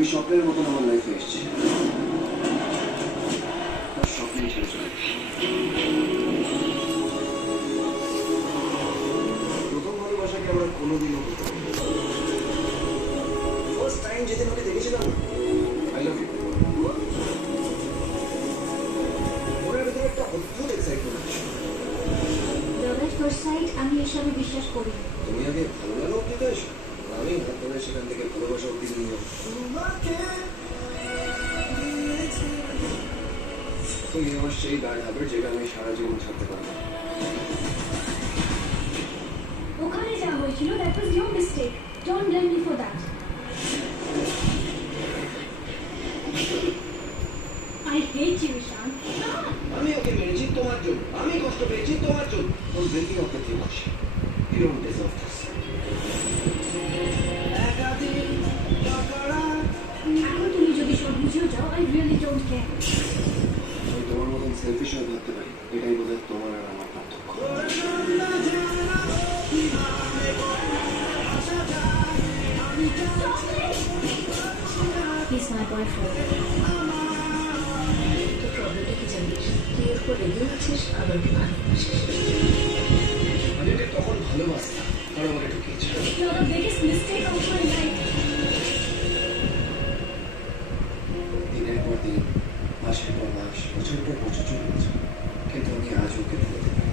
তুমি স্বপ্নের মতন আমার লাইফে এসেছি, স্বপ্নেই ছেড়ে চলে। প্রথম ভালোবাসাকে আমরা কোনোদিনও ফার্স্ট টাইম যেদিন ওকে দেখেছিলাম, আই লাভ ইউ, ওনার ভেতরে একটা অদ্ভুত এক্সাইটমেন্ট আছে। লাভ এট ফার্স্ট সাইট আমি এসবে বিশ্বাস করি। তুমি আগে ভালো লাগা অব্দি তো এসো, আমি ভাবতে সেখান থেকে ভালোবাসা অব্দি নিয়ে তুমি আমার সেই ব্যাড হ্যাবিট যেটা আমি সারা জীবন ছাড়তে পারবো। ওখানে যা হয়েছিল that was your mistake, don't blame me for that. I hate you Ishaan. আমি ওকে মেরেছি তোমার জন্য, আমি কষ্ট পেয়েছি তোমার জন্য। Don't blame me okay thing করছি, ইউ ডোন্ট ডিজার্ভ দিস। এখন তুমি যদি সব বুঝেও যাও, আই রিয়েলি ডোন্ট কেয়ার। আমি তোমার মতন সেলফিশ হয়ে ভাবতে পারি, এটাই বোধহয় তোমার আর আমার পার্থক্য। He's my boyfriend. তো প্রবলেমটা কি জানিস? তুই এর উপর রেগে আছিস, আবার কি ভালোবাসিস। আমি ওকে তখন ভালোবাসতাম, আর আমাকে ঠকিয়েছে। You're the biggest mistake of my life. দিনের পর দিন, মাসের পর মাস, বছরের পর বছর চলে গেছে, কিন্তু আমি আজ ওকে ভুলতে পারি।